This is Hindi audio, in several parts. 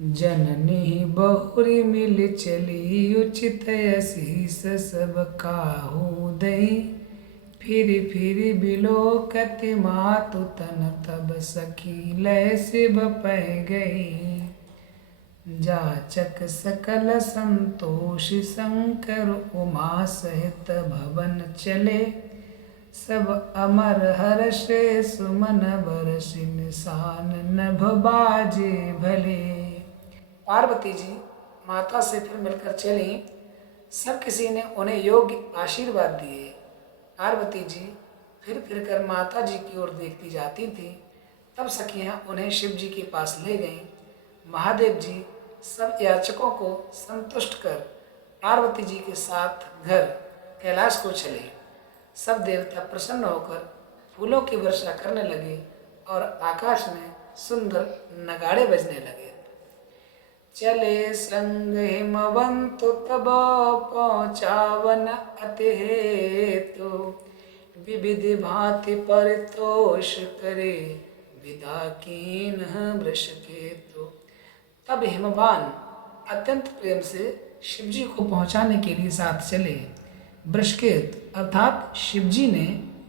जननी बहुरी मिल चली उचित असीस सब काहू दई। फिर बिलोकति मातु तन तब सखी लय शिव पै गई। जाचक सकल संतोष शंकर उमा सहित भवन चले। सब अमर हर्ष सुमन बरसि निशान नभ बाजे भले। पार्वती जी माता से फिर मिलकर चली। सब किसी ने उन्हें योग्य आशीर्वाद दिए। पार्वती जी फिर कर माता जी की ओर देखती जाती थी। तब सखियां उन्हें शिव जी के पास ले गईं। महादेव जी सब याचकों को संतुष्ट कर पार्वती जी के साथ घर कैलाश को चले। सब देवता प्रसन्न होकर फूलों की वर्षा करने लगे और आकाश में सुंदर नगाड़े बजने लगे। चले संग हिमवंतु तब पहुँचावन अति हेतु। विविधि भांति परितोष करे विदा कीन वृष केतु। तब हिमवान अत्यंत प्रेम से शिवजी को पहुंचाने के लिए साथ चले। वृषकेत अर्थात शिवजी ने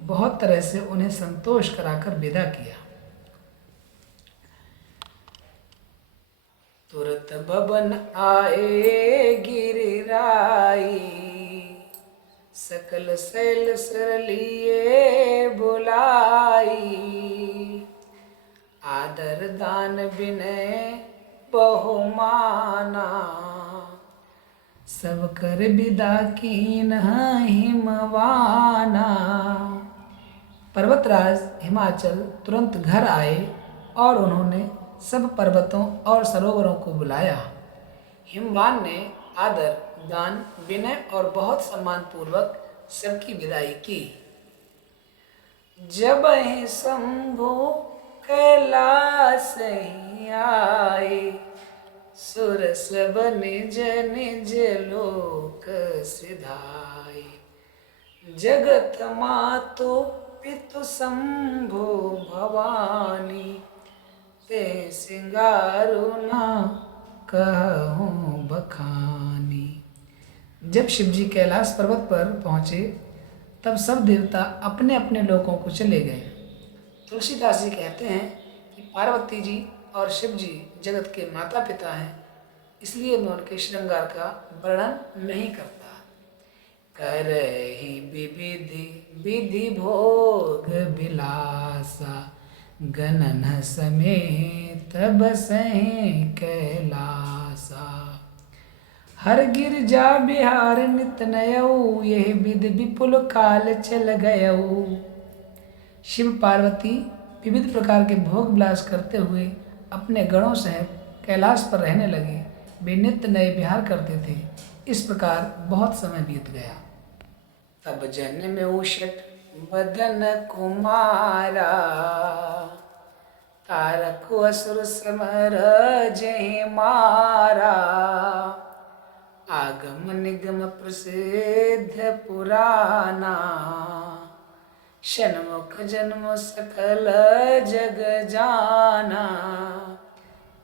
बहुत तरह से उन्हें संतोष कराकर विदा किया। तुरत भवन आए गिरिराई। सकल शैल सर लिए बुलाई। आदर दान विनय बहुमाना। सब कर विदा कीन हिमवाना। पर्वतराज हिमाचल तुरंत घर आए और उन्होंने सब पर्वतों और सरोवरों को बुलाया। हिमवान ने आदर दान विनय और बहुत सम्मान पूर्वक सबकी विदाई की। जब ही शंभु कैलाश ही आए। सुर सब निज निज लोक सिधाए। जगत मातु पितु शंभु भवानी। ते सिंगारु ना कहूँ बखानी। जब शिवजी कैलाश पर्वत पर पहुँचे तब सब देवता अपने अपने लोकों को चले गए। तुलसीदास जी कहते हैं कि पार्वती जी और शिव जी जगत के माता पिता हैं, इसलिए मैं उनके श्रृंगार का वर्णन नहीं करता। करहि विविधि विधि भोग विलासा। गणन समेत बसहि कैलासा। हर गिरजा बिहार नित नयऊ। यह विधि विपुल काल चल गयऊ। शिव पार्वती विविध प्रकार के भोग विलास करते हुए अपने गणों सहित कैलाश पर रहने लगे। वे नित्य नए विहार करते थे। इस प्रकार बहुत समय बीत गया। तब जन्म उषट बदन कुमारा। तारक असुर समर जहि मारा। आगम निगम प्रसिद्ध पुराना। षण्मुख जन्म सकल जग जाना।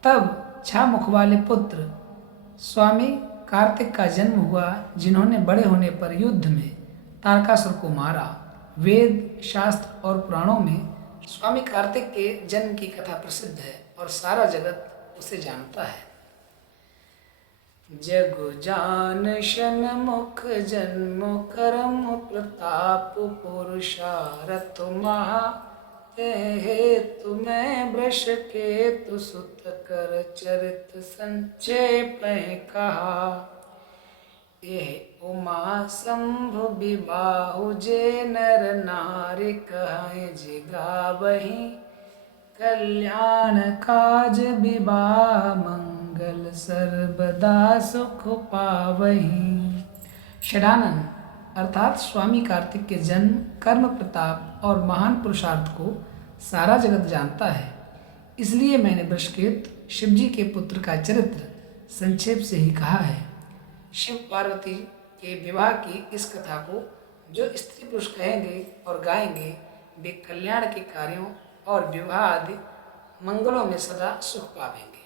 तब 6 मुख वाले पुत्र स्वामी कार्तिक का जन्म हुआ, जिन्होंने बड़े होने पर युद्ध में तारकासुर को मारा। वेद शास्त्र और पुराणों में स्वामी कार्तिक के जन्म की कथा प्रसिद्ध है और सारा जगत उसे जानता है। जग जान षण्मुख जन्म कर्म प्रताप पुरुषारथ महा। हेतु मैं वृष केतु सुत कर चरित संक्षेप कहा। यह उमा शंभु विबाहु जे नर नारी कहे जिगावहि। कल्याण काज विवाह मंगल सर्वदा सुख पावहि। षडानन अर्थात स्वामी कार्तिक के जन्म कर्म प्रताप और महान पुरुषार्थ को सारा जगत जानता है, इसलिए मैंने वृषकेत शिवजी के पुत्र का चरित्र संक्षेप से ही कहा है। शिव पार्वती के विवाह की इस कथा को जो स्त्री पुरुष कहेंगे और गाएंगे, वे कल्याण के कार्यों और विवाह आदि मंगलों में सदा सुख पावेंगे।